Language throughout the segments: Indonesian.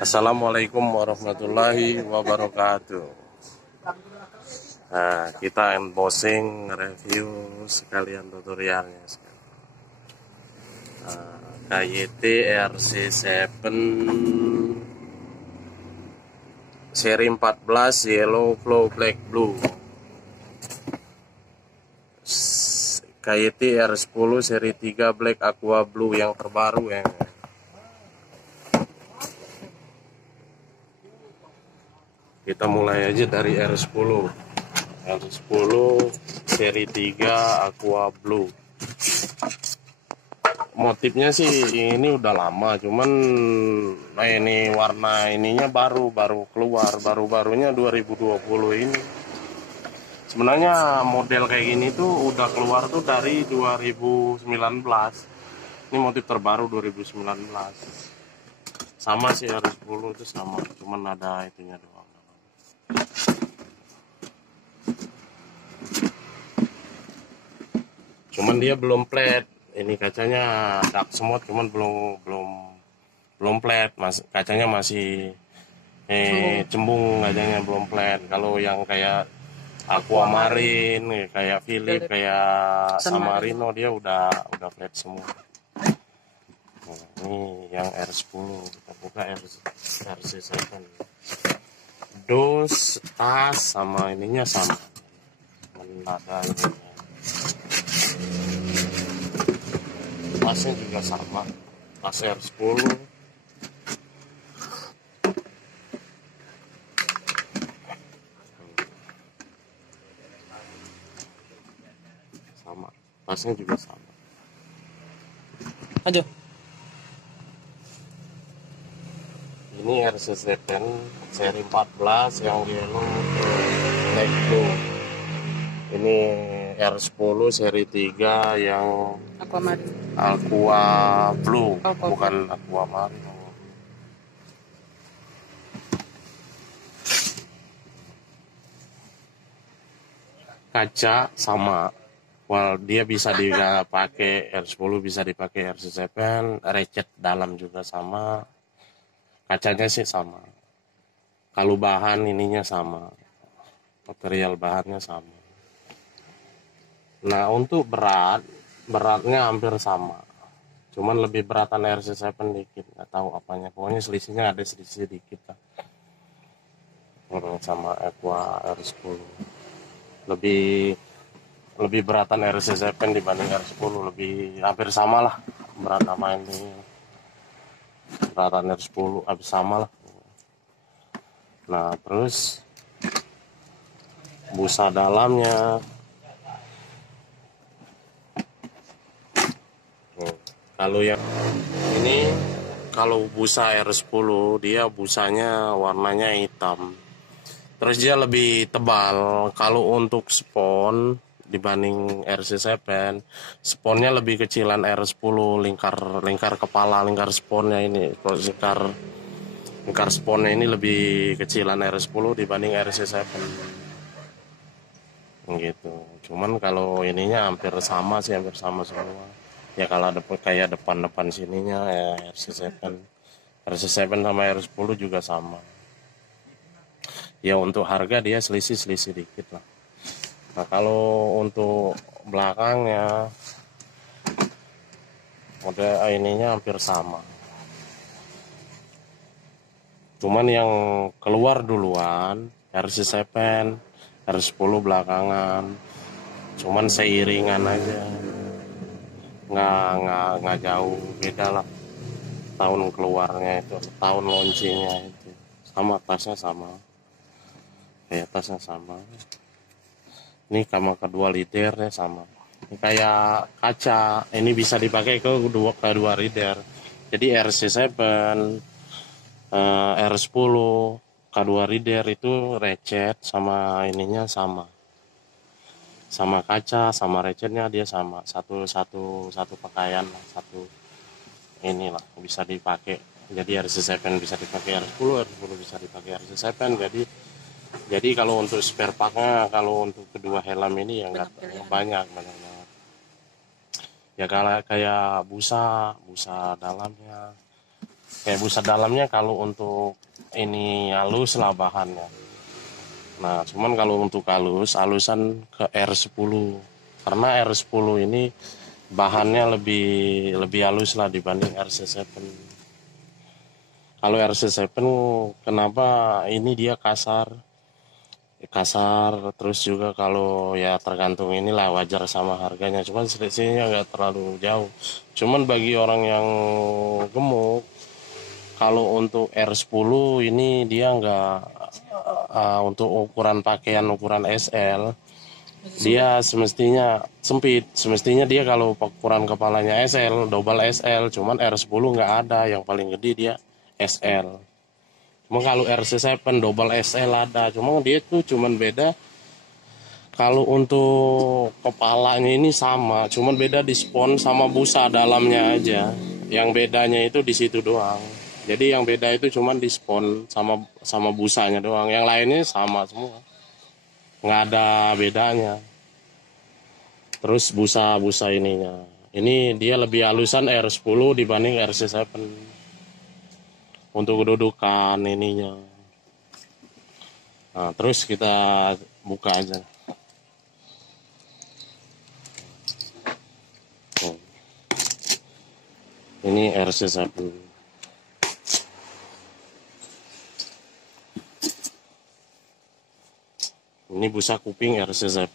Assalamualaikum warahmatullahi wabarakatuh. Nah, kita unboxing, review sekalian tutorialnya. KYT RC7 seri 14 Yellow Flow Black Blue. KYT R10 seri 3 Black Aqua Blue yang terbaru ya. Kita mulai aja dari R10 seri 3 Aqua Blue. Motifnya sih ini udah lama, cuman ini warna ininya baru keluar, barunya 2020 ini. Sebenarnya model kayak gini tuh udah keluar tuh dari 2019. Ini motif terbaru 2019. Sama sih R10 itu sama, cuman ada itunya doang. Cuman dia belum flat. Ini kacanya dark semut, cuman belum flat. Kacanya masih cembung, kacanya belum flat. Kalau yang kayak Aquamarine, kayak Philip, kayak Samarino dia udah flat semua. Nah, ini yang R10, kita buka RC7. Dus, tas sama ininya sama. Ada ininya. Tasnya juga sama, tas R10. Sama, tasnya juga sama. Aduh. Ini RC7 seri 14 yang yellow black blue. Ini R10 seri 3 yang Aqua Blue, bukan Aquamarine. Kaca sama. Dia bisa dipakai R10, bisa dipakai RC7, ratchet dalam juga sama. Kacanya sih sama. Kalau bahan ininya sama. Material bahannya sama. Nah, untuk beratnya hampir sama. Cuman lebih beratan RC7 dikit, nggak tahu apanya. Pokoknya selisihnya ada selisih dikit lah. Sama Aqua R10. Lebih beratan RC7 dibanding R10, lebih hampir sama lah berat sama ini. Beratan R10 hampir sama lah. Nah, terus busa dalamnya. Kalau yang ini, kalau busa R10 dia busanya warnanya hitam. Terus dia lebih tebal. Kalau untuk spon dibanding RC7, sponnya lebih kecilan R10, lingkar kepala, lingkar sponnya ini. Lingkar sponnya ini lebih kecilan R10 dibanding RC7. Gitu. Cuman kalau ininya hampir sama sih, hampir sama semua. Ya kalau ada kayak depan sininya ya RC7 sama R10 juga sama. Ya untuk harga dia selisih dikit lah. Nah kalau untuk belakangnya model ininya hampir sama. Cuman yang keluar duluan RC7, R10 belakangan. Cuman seiringan aja. Nggak jauh beda lah tahun keluarnya itu, tahun launchingnya itu. Sama tasnya sama, kayak tasnya sama. Ini sama kedua leadernya sama. Ini kayak kaca, ini bisa dipakai ke kedua leader. Jadi RC7, R10, K2 reader itu ratchet sama ininya sama kaca, sama ratchetnya dia sama, satu pakaian, satu inilah bisa dipakai. Jadi RC7 bisa dipakai R10 bisa dipakai RC7. Jadi kalau untuk spare partnya, kalau untuk kedua helm ini ya nggak banyak banget. Ya kalau kayak busa dalamnya, Kayak busa dalamnya kalau untuk ini halus lah bahannya. Nah, cuman kalau untuk halusan ke R10. Karena R10 ini bahannya lebih lebih halus lah dibanding RC7. Kalau RC7 kenapa ini dia kasar? Kasar, terus juga kalau ya tergantung inilah, wajar sama harganya. Cuman selisihnya nggak terlalu jauh. Cuman bagi orang yang gemuk, kalau untuk R10 ini dia nggak untuk ukuran pakaian ukuran SL, dia semestinya sempit. Semestinya dia kalau ukuran kepalanya SL, double SL, cuman R10 nggak ada, yang paling gede dia SL. Cuma kalau RC7 double SL ada, cuma dia tuh cuman beda. Kalau untuk kepalanya ini sama, cuman beda di spon sama busa dalamnya aja. Yang bedanya itu di situ doang. Jadi yang beda itu cuman di spon sama busanya doang. Yang lainnya sama semua, nggak ada bedanya. Terus busa ininya, ini dia lebih halusan R10 dibanding RC7 untuk kedudukan ininya. Nah, terus kita buka aja. Ini RC7. Ini busa kuping RC7.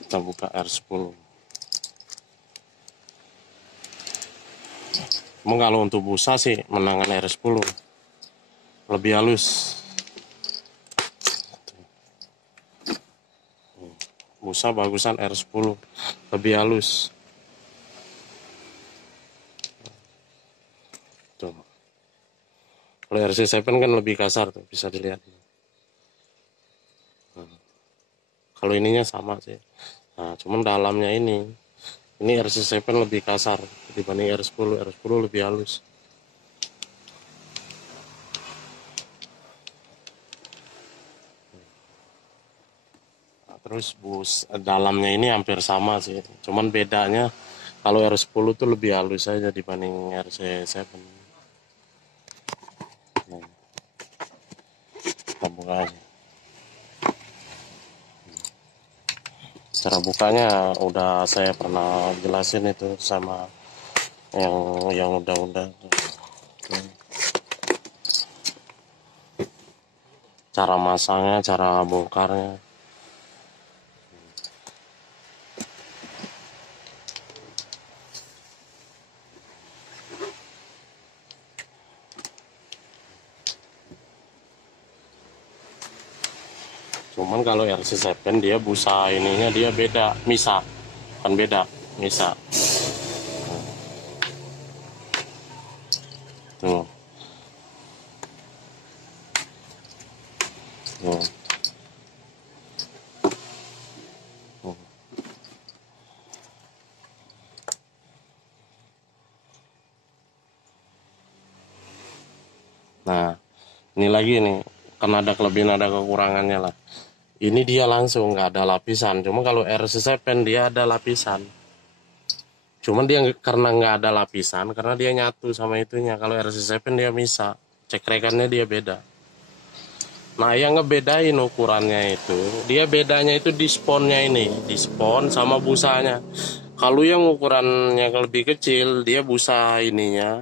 Kita buka R10. Cuma kalau untuk busa sih menangan R10. Lebih halus. Busa bagusan R10. Lebih halus. Tuh. Kalau RC7 kan lebih kasar tuh, bisa dilihat. Kalau ininya sama sih. Nah, cuman dalamnya ini RC7 lebih kasar dibanding R10. R10 lebih halus. Nah, terus dalamnya ini hampir sama sih. Cuman bedanya kalau R10 tuh lebih halus aja dibanding RC7. Nah, kita buka aja. Cara bukanya udah saya pernah jelasin itu sama yang udah. Cara masangnya, cara bongkarnya. Cuman kalau RC7 dia busa ininya dia beda, misa. Kan beda, misa. Tuh. Tuh. Tuh. Nah, ini lagi nih, kan ada kelebihan ada kekurangannya lah. Ini dia langsung nggak ada lapisan. Cuma kalau RC7 dia ada lapisan. Cuman dia karena nggak ada lapisan, karena dia nyatu sama itunya. Kalau RC7 dia bisa, cekrekannya dia beda. Nah, yang ngebedain ukurannya itu, dia bedanya itu di sponnya ini, di spon sama busanya. Kalau yang ukurannya lebih kecil, dia busa ininya,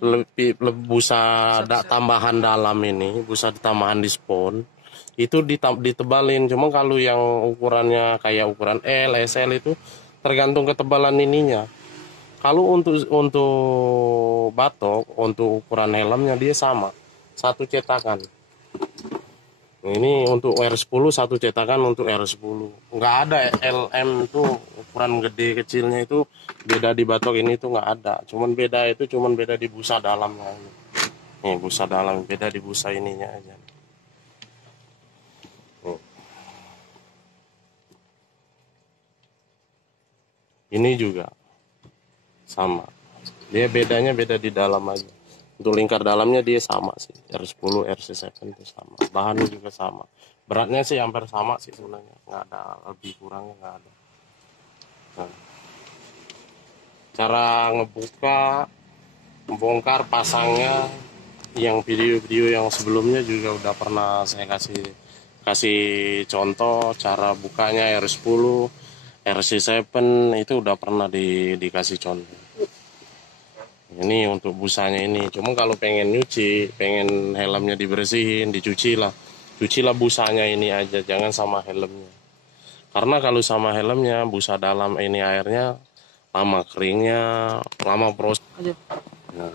lebih busa tambahan dalam ini, busa tambahan di spon, itu ditebalin. Cuma kalau yang ukurannya kayak ukuran L, SL itu tergantung ketebalan ininya. Kalau untuk batok, untuk ukuran helmnya dia sama, satu cetakan. Ini untuk R10 satu cetakan untuk R10. Nggak ada LM itu ukuran gede kecilnya itu beda di batok ini tuh nggak ada. Cuman beda di busa dalamnya. Nih busa dalam beda di busa ininya aja. Nih. Ini juga sama. Dia bedanya beda di dalam aja. Untuk lingkar dalamnya dia sama sih, R10, RC7 itu sama. Bahannya juga sama. Beratnya sih hampir sama sih sebenarnya. Nggak ada lebih kurangnya, nggak ada. Nah, cara ngebuka bongkar pasangnya. Yang video-video yang sebelumnya juga udah pernah saya kasih contoh cara bukanya R10, RC7 itu udah pernah dikasih contoh. Ini untuk busanya ini. Cuma kalau pengen nyuci, pengen helmnya dibersihin, cucilah busanya ini aja, jangan sama helmnya. Karena kalau sama helmnya, busa dalam ini airnya lama keringnya, lama proses. Nah,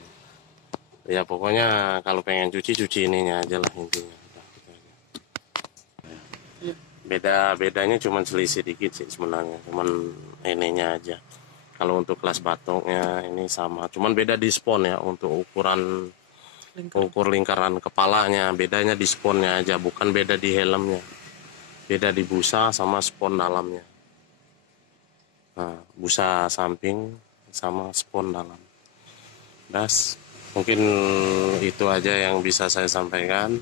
ya pokoknya kalau pengen cuci ininya aja lah intinya. Bedanya cuma selisih dikit sih sebenarnya, cuman ininya aja. Kalau untuk kelas batoknya ini sama, cuman beda di spon ya untuk ukur lingkaran kepalanya, bedanya di sponnya aja, bukan beda di helmnya. Beda di busa sama spon dalamnya. Nah, busa samping sama spon dalam. Das, mungkin itu aja yang bisa saya sampaikan.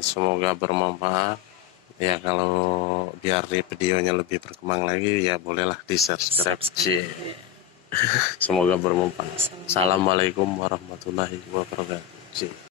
Semoga bermanfaat. Ya kalau biar videonya lebih berkembang lagi ya bolehlah di subscribe. Semoga bermanfaat. Assalamualaikum warahmatullahi wabarakatuh.